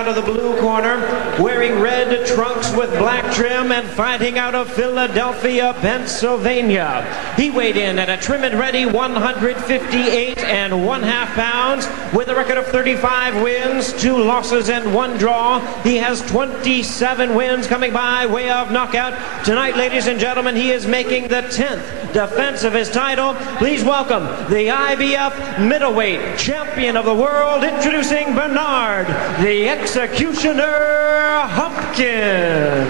Out of the blue corner, wearing red trunks with black trim and fighting out of Philadelphia, Pennsylvania. He weighed in at a trim and ready 158 1/2 pounds with a record of 35 wins, 2 losses and 1 draw. He has 27 wins coming by way of knockout. Tonight, ladies and gentlemen, he is making the 10th defense of his title. Please welcome the IBF middleweight champion of the world, introducing Bernard, the Executioner Hopkins.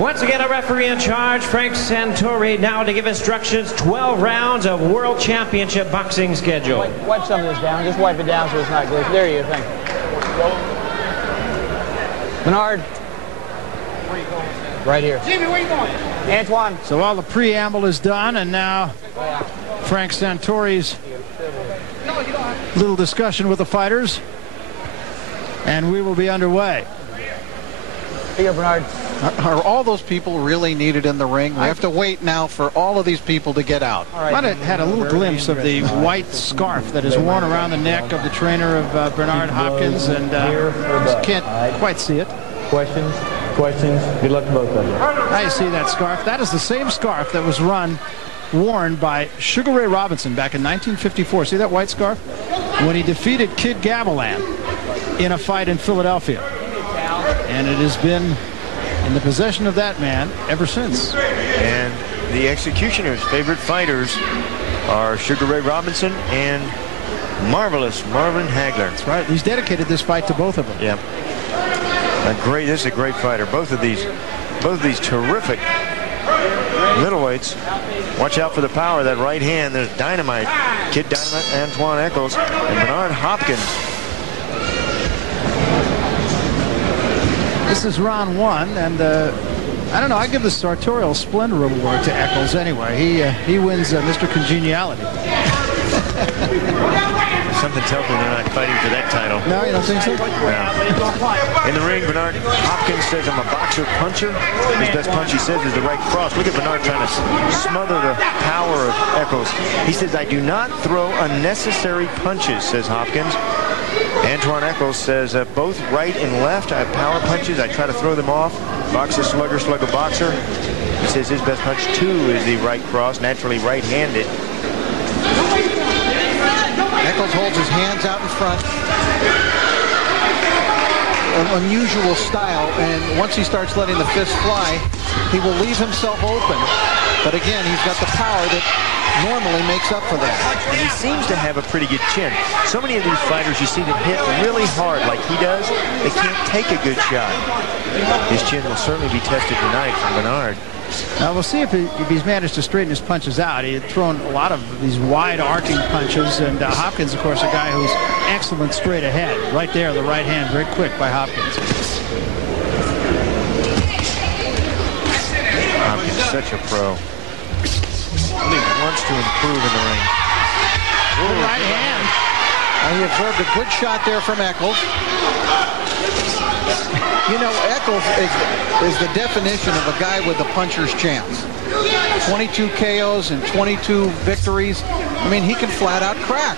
Once again, a referee in charge, Frank Santori, now to give instructions. 12 rounds of World Championship boxing schedule. Wipe some of this down. Just wipe it down so it's not good. There you go. Thank you. Bernard. Right here. Jimmy, where you going? Antwun. So all the preamble is done, and now Frank Santori's little discussion with the fighters, and we will be underway. Here you go, Bernard. Are all those people really needed in the ring? We have to wait now for all of these people to get out. Right. Might have had a little glimpse of the white scarf that is worn around the neck of the trainer of Bernard Hopkins, and can't quite see it. Questions? Good luck to both of you. I see that scarf. That is the same scarf that was worn by Sugar Ray Robinson back in 1954. See that white scarf? When he defeated Kid Gavilan in a fight in Philadelphia. And it has been in the possession of that man ever since. And the Executioner's favorite fighters are Sugar Ray Robinson and marvelous Marvin Hagler. That's right. He's dedicated this fight to both of them. Yeah. This is a great fighter. Both of these terrific middleweights. Watch out for the power of that right hand. There's dynamite. Kid Dynamite, Antwun Echols, and Bernard Hopkins. This is round 1, and I don't know. I give the Sartorial Splendor Award to Echols anyway. He wins Mr. Congeniality. Something tells me they're not fighting for that title. No, you don't think so? No. In the ring, Bernard Hopkins says, "I'm a boxer puncher." His best punch, he says, is the right cross. Look at Bernard trying to smother the power of Echols. He says, "I do not throw unnecessary punches," says Hopkins. Antwun Echols says, "Both right and left, I have power punches. I try to throw them off. Boxer, slugger, boxer." He says his best punch, too, is the right cross, naturally right-handed. Echols holds his hands out in front. An unusual style, and once he starts letting the fist fly, he will leave himself open. But again, he's got the power that normally makes up for that. And he seems to have a pretty good chin. So many of these fighters you see that hit really hard like he does, they can't take a good shot. His chin will certainly be tested tonight from Bernard. Now we'll see if he's managed to straighten his punches out. He had thrown a lot of these wide arcing punches, and Hopkins, of course, a guy who's excellent straight ahead. Right there, the right hand, very quick by Hopkins. Hopkins, such a pro. He wants to improve in the ring. Ooh, right hand. He observed a good shot there from Echols. You know, Echols is the definition of a guy with a puncher's chance. 22 KOs and 22 victories. I mean, he can flat out crack.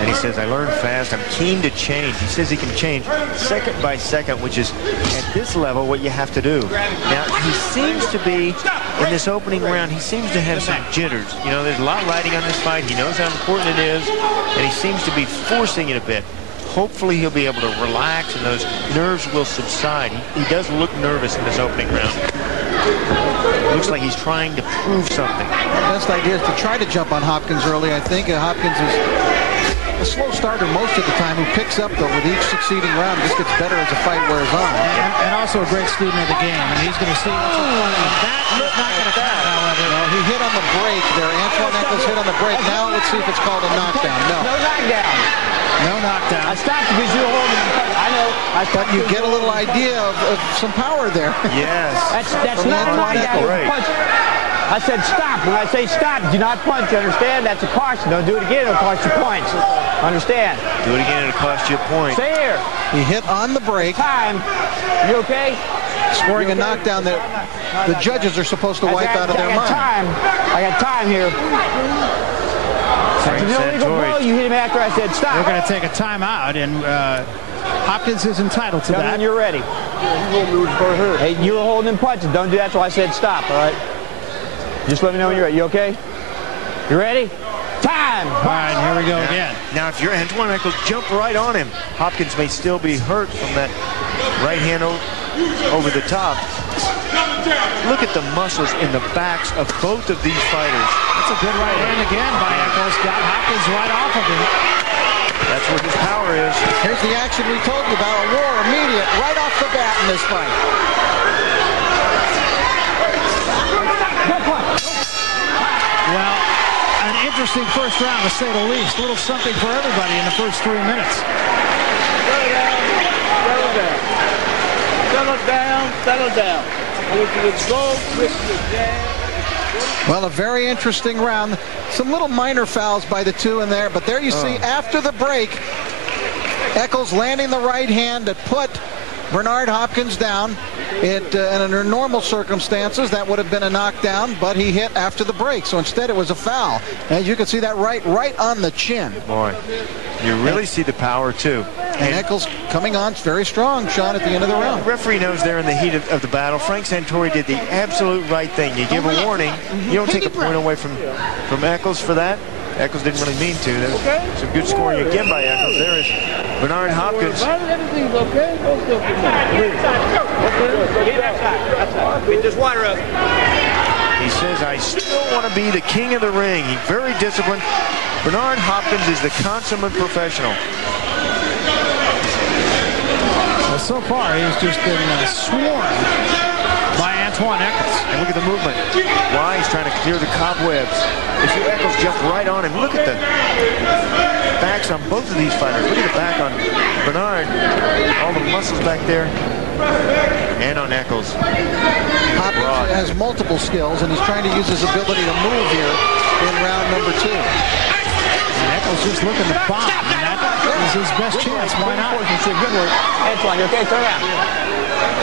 And he says, "I learn fast. I'm keen to change." He says he can change second by second, which is at this level what you have to do. Now, he seems to be, in this opening round, he seems to have some jitters. You know, there's a lot riding on this fight. He knows how important it is, and he seems to be forcing it a bit. Hopefully he'll be able to relax and those nerves will subside. He does look nervous in this opening round. Looks like he's trying to prove something. The best idea is to try to jump on Hopkins early. I think Hopkins is a slow starter most of the time, who picks up, though, with each succeeding round. Just gets better as the fight wears on. And also a great student of the game. And he's going to see what's that is not going to count, however. No, he hit on the break there. Antwun Echols hit on the break. Now let's see if it's called a knockdown. No. No knockdown. No knockdown. I stopped because you were holding the punch. I know. But you get a little idea of some power there. Yes. That's not a knockdown. Right. Punch. I said stop. When I say stop, do not punch. You understand? That's a caution. Don't do it again. It'll cost you points. Understand? Do it again. It'll cost you a point. Stay here. He hit on the break. Time. You okay? Scoring a knockdown that the judges are supposed to wipe out of their mind. I got time here. You hit him after I said stop. They're going to take a timeout, and Hopkins is entitled to that. When you're ready. Hey, you were holding him punches. Don't do that, so I said stop, all right? Just let me know when you're ready. You okay? You ready? Time! All right, here we go again. Now, if you're Antwun Echols, jump right on him. Hopkins may still be hurt from that right hand over the top. Look at the muscles in the backs of both of these fighters. That's a good right hand again by Echols. Got Hopkins right off of him. That's where his power is. Here's the action we told you about. A war immediate right off the bat in this fight. Well, an interesting first round, to say the least. A little something for everybody in the first 3 minutes. Settle down, settle down. I want you to go with your jab. Well, a very interesting round. Some little minor fouls by the two in there, but there you see after the break, Echols landing the right hand that put Bernard Hopkins down. And under normal circumstances, that would have been a knockdown, but he hit after the break. So instead, it was a foul. As you can see that right on the chin. Boy, you really see the power, too. And Echols coming on very strong, Sean, at the end of the round. The referee knows there in the heat of the battle. Frank Santori did the absolute right thing. You give a warning. You don't take a point away from Echols for that. Echols didn't really mean to. There's some good scoring again by Echols. There is Bernard Hopkins. Everything's okay. Get this water up. He says, I still want to be the king of the ring. He's very disciplined. Bernard Hopkins is the consummate professional. Well, so far, he's just been swarmed by Antwun Echols. And look at the movement. Why? He's trying to clear the cobwebs. If you Echols jump right on him, look at the backs on both of these fighters. Look at the back on Bernard. All the muscles back there. And on Echols. Hopkins has multiple skills, and he's trying to use his ability to move here in round number 2. And Echols just looking to bomb, and that is his best chance. Why not? Good work. Antwun, you okay? Turn around.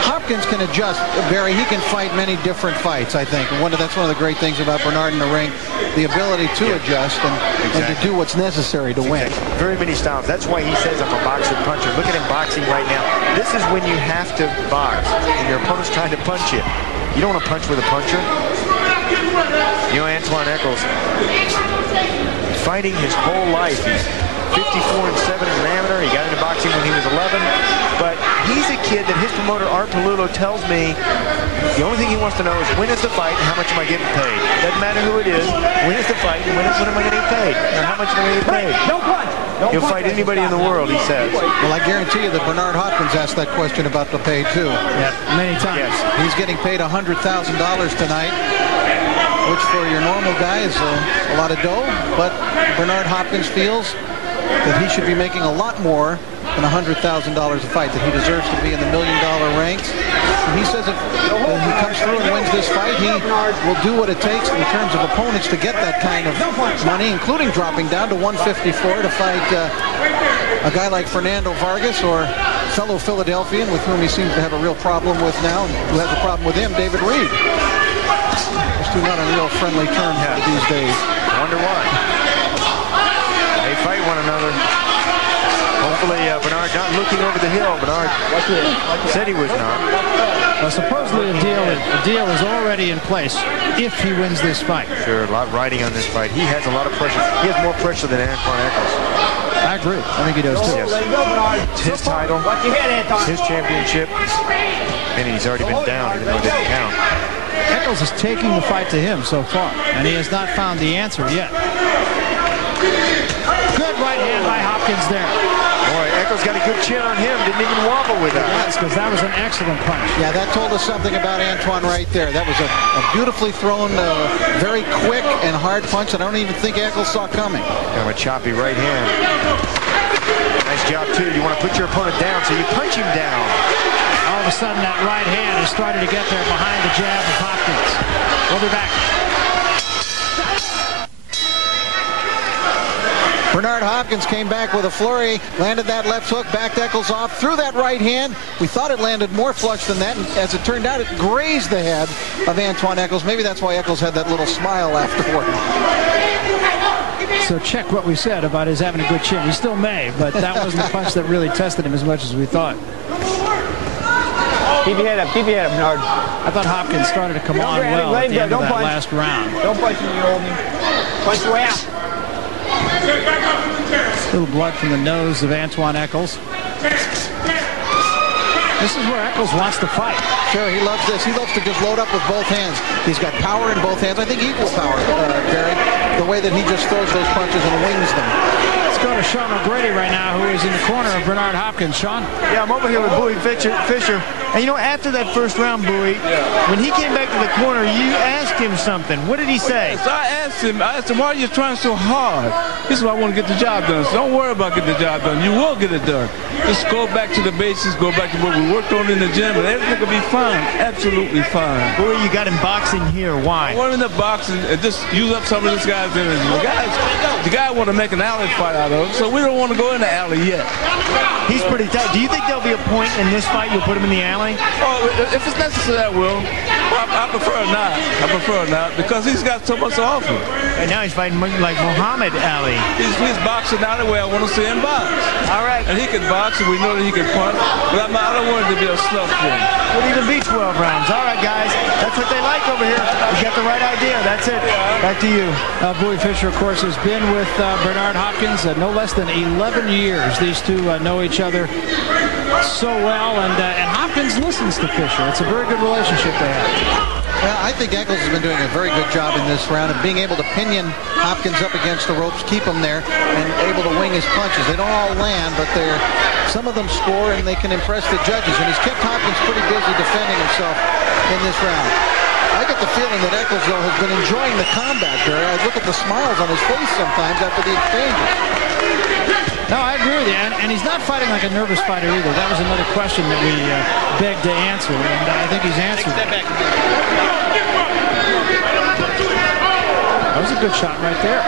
Hopkins can adjust, Barry. He can fight many different fights, I think. And that's one of the great things about Bernard in the ring, the ability to adjust and to do what's necessary to win. Very many styles. That's why he says I'm a boxer puncher. Look at him boxing right now. This is when you have to box, and your opponent's trying to punch you. You don't want to punch with a puncher. You know, Antwun Echols, fighting his whole life. He's 54-7 in amateur. He got into boxing when he was 11. But he's a kid that his promoter, Art Palullo, tells me the only thing he wants to know is when is the fight and how much am I getting paid. Doesn't matter who it is. When is the fight and when am I getting paid? Or how much am I getting paid? Don't punch. He'll fight anybody in the world, he says. Well, I guarantee you that Bernard Hopkins asked that question about the pay, too. Yeah, many times. Yes. He's getting paid $100,000 tonight, which for your normal guy is a lot of dough. But Bernard Hopkins feels that he should be making a lot more than $100,000 a fight, that he deserves to be in the $1 million ranks. And he says if he comes through and wins this fight, he will do what it takes in terms of opponents to get that kind of money, including dropping down to 154 to fight a guy like Fernando Vargas or fellow Philadelphian with whom he seems to have a real problem with now, and who has a problem with him, David Reed. Those two not on real friendly terms these days. I wonder why. They fight one another. Hopefully Bernard not looking over the hill. Bernard said he was not. Well, supposedly the deal is already in place if he wins this fight. Sure, a lot riding on this fight. He has a lot of pressure. He has more pressure than Antwun Echols. I agree. I think he does too. Yes. It's his title, his championship, and he's already been down even though it didn't count. Echols is taking the fight to him so far, and he has not found the answer yet. Good right hand by Hopkins there. Boy, Echols got a good chin on him. Didn't even wobble with that. Yes, because that was an excellent punch. Yeah, that told us something about Antwun right there. That was a beautifully thrown, very quick and hard punch that I don't even think Echols saw coming. Kind of a choppy right hand. Nice job, too. You want to put your opponent down, so you punch him down. All of a sudden, that right hand is starting to get there behind the jab of Hopkins. We'll be back. Bernard Hopkins came back with a flurry, landed that left hook, backed Echols off, threw that right hand. We thought it landed more flush than that, and as it turned out, it grazed the head of Antwun Echols. Maybe that's why Echols had that little smile afterward. So check what we said about his having a good chin. He still may, but that wasn't the punch that really tested him as much as we thought. Keep your head up, Bernard. I thought Hopkins started to come on well at the end of that last round. Don't punch him, you hold him. Punch your way out. A little blood from the nose of Antwun Echols. This is where Echols wants to fight. Sure, he loves this. He loves to just load up with both hands. He's got power in both hands. I think equal power, Barry. The way that he just throws those punches and wings them. Let's go to Sean O'Grady right now, who is in the corner of Bernard Hopkins. Sean? Yeah, I'm over here with Bowie Fisher. And you know, after that first round, Bowie, when he came back to the corner, you asked him something. What did he say? So I asked him, why are you trying so hard? This is why I want to get the job done. So don't worry about getting the job done. You will get it done. Just go back to the basics, go back to what we worked on in the gym, and everything will be fine. Absolutely fine. Bowie, you got him boxing here. Why? I want him to boxing and just use up some of this guy's energy. The guy want to make an alley fight out of him, so we don't want to go in the alley yet. He's pretty tight. Do you think there'll be a point in this fight you'll put him in the alley? Oh, if it's necessary, I will. I prefer not. I prefer not because he's got so much to offer. And now he's fighting like Muhammad Ali. He's boxing out the way I want to see him box. All right. And he can box, and we know that he can punch. But I don't want it to be a slough thing. Would even be 12 rounds. All right, guys. That's what they like over here. You got the right idea. That's it. Back to you. Bowie Fisher, of course, has been with Bernard Hopkins no less than 11 years. These two know each other so well, and Hopkins listens to Fisher. It's a very good relationship they have. Well, I think Echols has been doing a very good job in this round of being able to pinion Hopkins up against the ropes, keep him there, and able to wing his punches. They don't all land, but some of them score, and they can impress the judges. And he's kept Hopkins pretty busy defending himself in this round. I get the feeling that Echols, though, has been enjoying the combat, Barry. I look at the smiles on his face sometimes after the exchanges. No, I agree with you, and he's not fighting like a nervous fighter either. That was another question that we begged to answer, and I think he's answered. That was a good shot right there.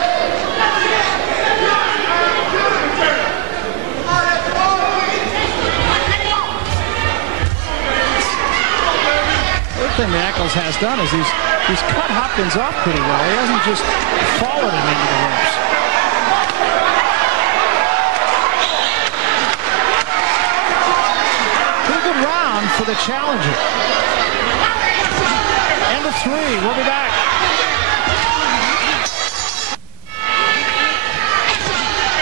The thing that Echols has done is he's cut Hopkins off pretty well. He hasn't just followed him into the ropes. For the challenger. And the three. We'll be back.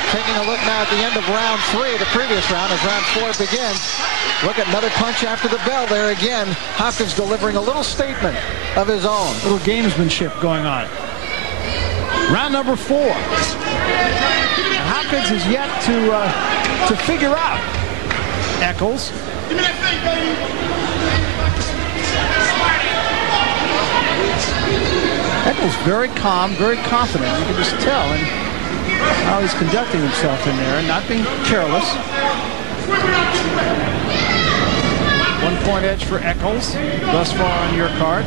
Taking a look now at the end of round 3, the previous round, as round 4 begins. Look at another punch after the bell there again. Hopkins delivering a little statement of his own. A little gamesmanship going on. Round number 4. And Hopkins is yet to figure out Echols. Give me that thing, baby. Echols very calm, very confident. You can just tell in how he's conducting himself in there, not being careless. 1 point edge for Echols thus far on your card.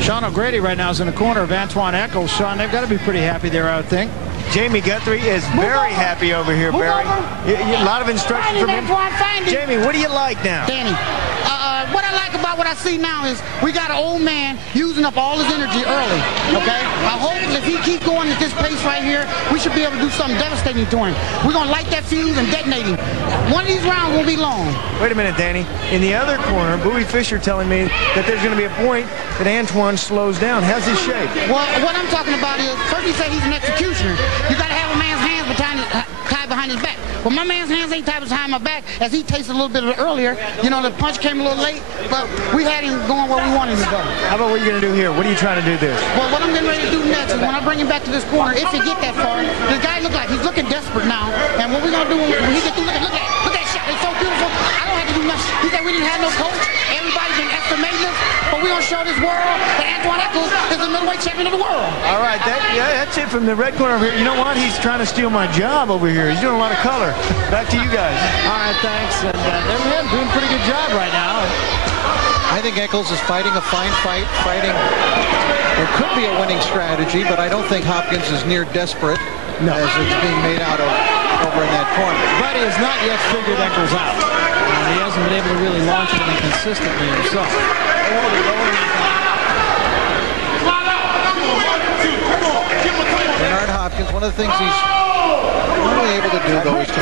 Sean O'Grady right now is in the corner of Antwun Echols. Sean, they've got to be pretty happy there, I would think. Jamie Guthrie is very happy over here, Barry. A lot of instruction from him. Jamie, what do you like now? Danny, what I like about what I see now is we got an old man using up all his energy early, okay? I hope if he keeps going at this pace right here, we should be able to do something devastating to him. We're going to light that fuse and detonate him. One of these rounds won't be long. Wait a minute, Danny. In the other corner, Bowie Fisher telling me that there's going to be a point that Antwun slows down. How's his shape? Well, what I'm talking about is, first he said he's an executioner. You got to have a man's hands tied behind his back. Well, my man's hands ain't tied behind my back, as he tasted a little bit of it earlier. You know, the punch came a little late, but we had him going where we wanted him to go. How about what you're going to do here? What are you trying to do this? Well, what I'm getting ready to do next is when I bring him back to this corner, if he get that far, the guy look like he's looking desperate now. And what we're going to do when he get through, look at that shot. It's so beautiful. I don't have to do nothing. He said we didn't have no coach. Everybody's been estimating us, but we're going to show this world that Antwun Echols is the middleweight champion of the world. All right, that's it from the red corner over here. You know what? He's trying to steal my job over here. He's doing a lot of color. Back to you guys. All right, thanks. And they're doing a pretty good job right now. I think Echols is fighting a fine fight. It could be a winning strategy, but I don't think Hopkins is near desperate as it's being made out of over in that corner. But he has not yet figured Echols out. He hasn't been able to really launch anything consistently himself. Hopkins, one of the things he's normally able to do, though, is to